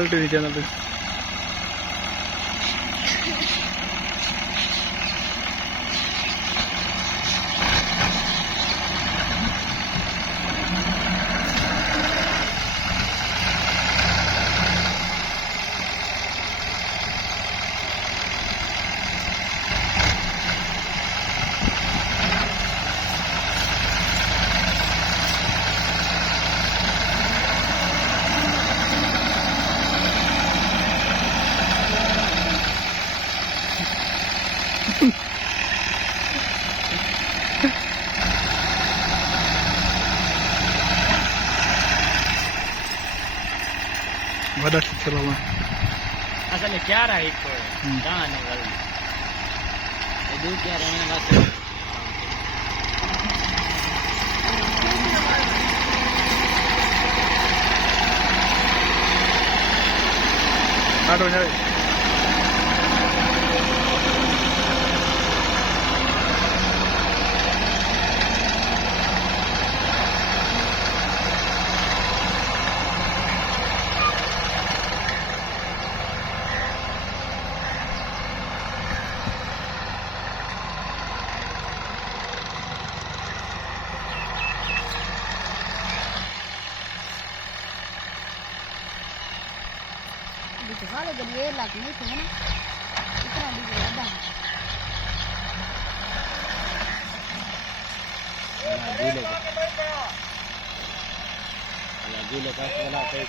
ગલટી ચેનલ पे बड़ा चलो असल क्या रहा एक कहाँ नहीं गल ये दूर क्या रहने बस आटो जाए हाले जब ये लाख नहीं थे ना इतना डीजल लगा है